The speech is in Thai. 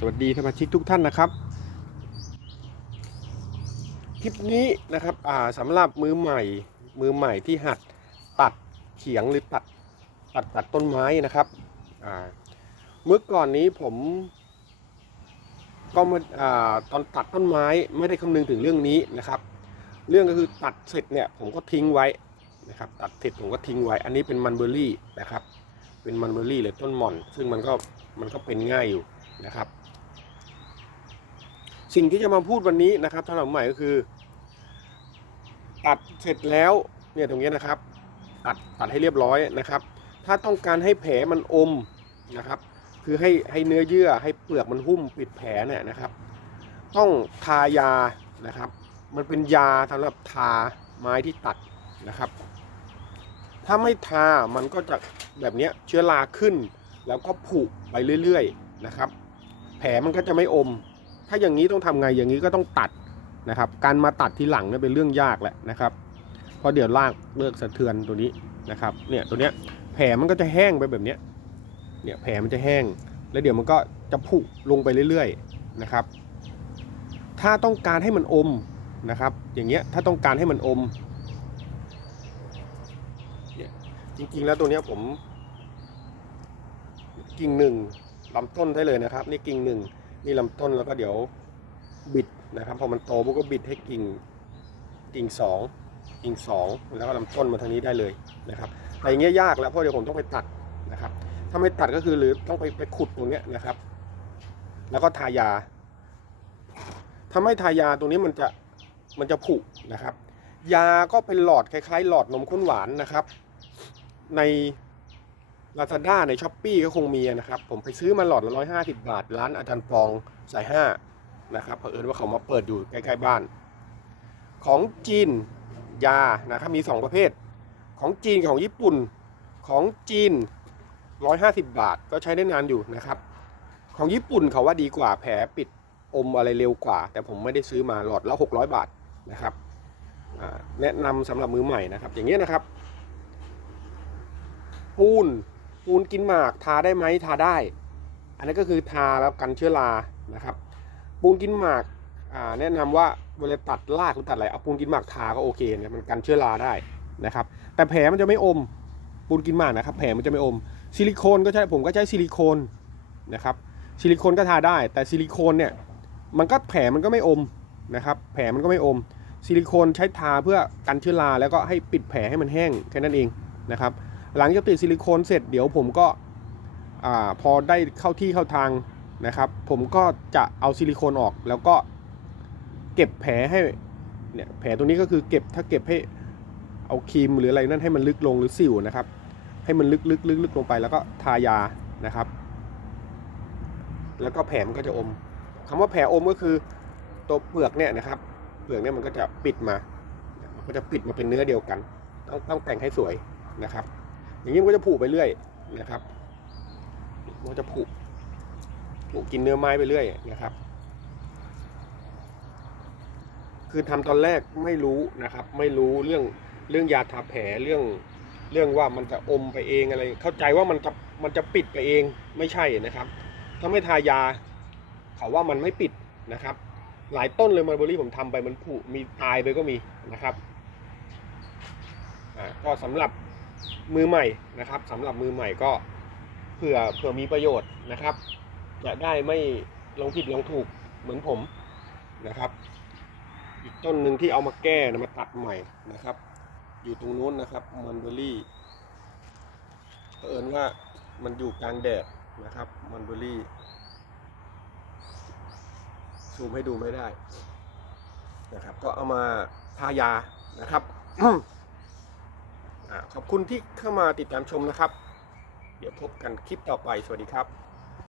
สวัสดีสมาชิกทุกท่านนะครับ คลิปนี้นะครับสำหรับมือใหม่มือใหม่ที่หัดตัดเขียงหรือตัดตัดตัดต้นไม้นะครับเมื่อก่อนนี้ผมก็มาอ่าตอนตัดต้นไม้ไม่ได้คำนึงถึงเรื่องนี้นะครับ เรื่องก็คือตัดเสร็จเนี่ยผมก็ทิ้งไว้นะครับ ตัดเสร็จผมก็ทิ้งไว้ อันนี้เป็นมันเบอร์รี่นะครับ เป็นมันเบอร์รี่หรือต้นหม่อน ซึ่งมันก็มันก็เป็นง่ายอยู่นะครับ สิ่งที่จะมาพูดวันนี้นะครับสำหรับใหม่ก็คือ ตัดเสร็จแล้วเนี่ยตรงนี้นะครับ ตัดตัดให้เรียบร้อยนะครับ ถ้าต้องการให้แผลมันอมนะครับ คือให้ให้เนื้อเยื่อให้เปลือกมันหุ้มปิดแผลเนี่ยนะครับ ต้องทายานะครับ มันเป็นยาสำหรับทาไม้ที่ตัดนะครับ ถ้าไม่ทามันก็จะแบบนี้เชื้อราขึ้น แล้วก็ผุไปเรื่อย ๆ นะครับ แผลมันก็จะไม่อม ถ้าอย่างนี้ต้องทำไงอย่างนี้ก็ต้องตัดนะครับ การมาตัดทีหลังเนี่ยเป็นเรื่องยากแหละนะครับ เพราะเดี๋ยวลากเลิกสะเทือนตัวนี้นะครับ เนี่ยตัวเนี้ยแผลมันก็จะแห้งไปแบบเนี้ย เนี่ยแผลมันจะแห้ง แล้วเดี๋ยวมันก็จะผุลงไปเรื่อยๆนะครับ ถ้าต้องการให้มันอมนะครับ อย่างเงี้ยถ้าต้องการให้มันอมเนี่ยจริงๆแล้วตัวเนี้ยผมกิ่งหนึ่งลำต้นได้เลยนะครับ นี่กิ่งหนึ่ง นี่ลำต้นแล้วก็เดี๋ยวบิดนะครับพอมันโตปุ๊บก็บิดให้กิ่งกิ่งสองกิ่งสองแล้วก็ลำต้นมาทางนี้ได้เลยนะครับแต่อย่างเงี้ยยากแล้วเพราะเดี๋ยวผมต้องไปตัดนะครับ ถ้าไม่ตัดก็คือหรือต้องไปไปขุดตรงเนี้ยนะครับ แล้วก็ทายา ถ้าไม่ทายาตรงนี้มันจะมันจะผุนะครับ ยาก็เป็นหลอดคล้ายๆ หลอดนมข้นหวานนะครับ ใน ลาซาด้าในช้อปปีก็คงมีนะครับ ผมไปซื้อมาหลอดละร้อยห้าสิบาท ร้านอาจารย์ฟองสายห้านะครับเผอิญว่าเขามาเปิดอยู่ใกล้ๆบ้าน ของจีนยานะครับมี 2 ประเภท ของจีนของญี่ปุ่นของจีน 150 บาทก็ใช้ได้นานอยู่นะครับ ของญี่ปุ่นเขาว่าดีกว่าแผลปิดอมอะไรเร็วกว่า แต่ผมไม่ได้ซื้อมาหลอดละ 600 บาทนะครับแนะนำสำหรับมือใหม่นะครับ อย่างเงี้ยนะครับปูน ปูนกินหมากทาได้ไหมทาได้ อันนั้ก็คือทาแล้วกันเชื้อรานะครับ ปูนกินหมากแนะนำว่าเวลาตัดรากหรือตัดอะไรเอาปูนกินหมากทาก็โอเคเนี่ยมันกันเชื้อราได้นะครับ แต่แผลมันจะไม่อมปูนกินหมากนะครับ แผลมันจะไม่อม ซิลิโคนก็ใช้ผมก็ใช้ซิลิโคนนะครับซิลิโคนก็ทาได้ แต่ซิลิโคนเนี่ยมันก็แผลมันก็ไม่อมนะครับแผลมันก็ไม่อม ซิลิโคนใช้ทาเพื่อกันเชื้อราแล้วก็ให้ปิดแผลให้มันแห้งแค่นั้นเองนะครับ หลังจากติดซิลิโคนเสร็จเดี๋ยวผมก็อพอได้เข้าที่เข้าทางนะครับ ผมก็จะเอาซิลิโคนออก แล้วก็เก็บแผลให้เนี่ยแผลตรงนี้ก็คือเก็บถ้าเก็บให้เอาครีมหรืออะไรนั่นให้มันลึกลงหรือสิวนะครับ ให้มันลึกลึกลึกลึกลงไปแล้วก็ทายานะครับ แล้วก็แผลมันก็จะอมคำว่าแผลอมก็คือตัวเปลือกเนี่ยนะครับ เปลือกเนี่ยมันก็จะปิดมามันก็จะปิดมาเป็นเนื้อเดียวกัน ต้องต้องแต่งให้สวยนะครับ อย่างนี้มันก็จะผุไปเรื่อยนะครับมันจะผุผุกินเนื้อไม้ไปเรื่อยนะครับ คือทำตอนแรกไม่รู้นะครับ ไม่รู้เรื่องเรื่องยาทาแผลเรื่องเรื่องว่ามันจะอมไปเองอะไร เข้าใจว่ามันจะมันจะปิดไปเองไม่ใช่นะครับ ถ้าไม่ทายา เขาว่ามันไม่ปิดนะครับ หลายต้นเลยมาร์เบอรี่ผมทำไปมันผุมีตายไปก็มีนะครับอ่าก็สำหรับ มือใหม่นะครับสำหรับมือใหม่ก็เผื่อเผื่อมีประโยชน์นะครับ จะได้ไม่ลงผิดลงถูกเหมือนผมนะครับ อีกต้นหนึ่งที่เอามาแก้นะมาตัดใหม่นะครับ อยู่ตรงนู้นนะครับมันเบอรี่เผอิญว่ามันอยู่กลางแดดนะครับมันเบอรี่ซูมให้ดูไม่ได้นะครับ ก็เอามาทายานะครับ ขอบคุณที่เข้ามาติดตามชมนะครับ เดี๋ยวพบกันคลิปต่อไป สวัสดีครับ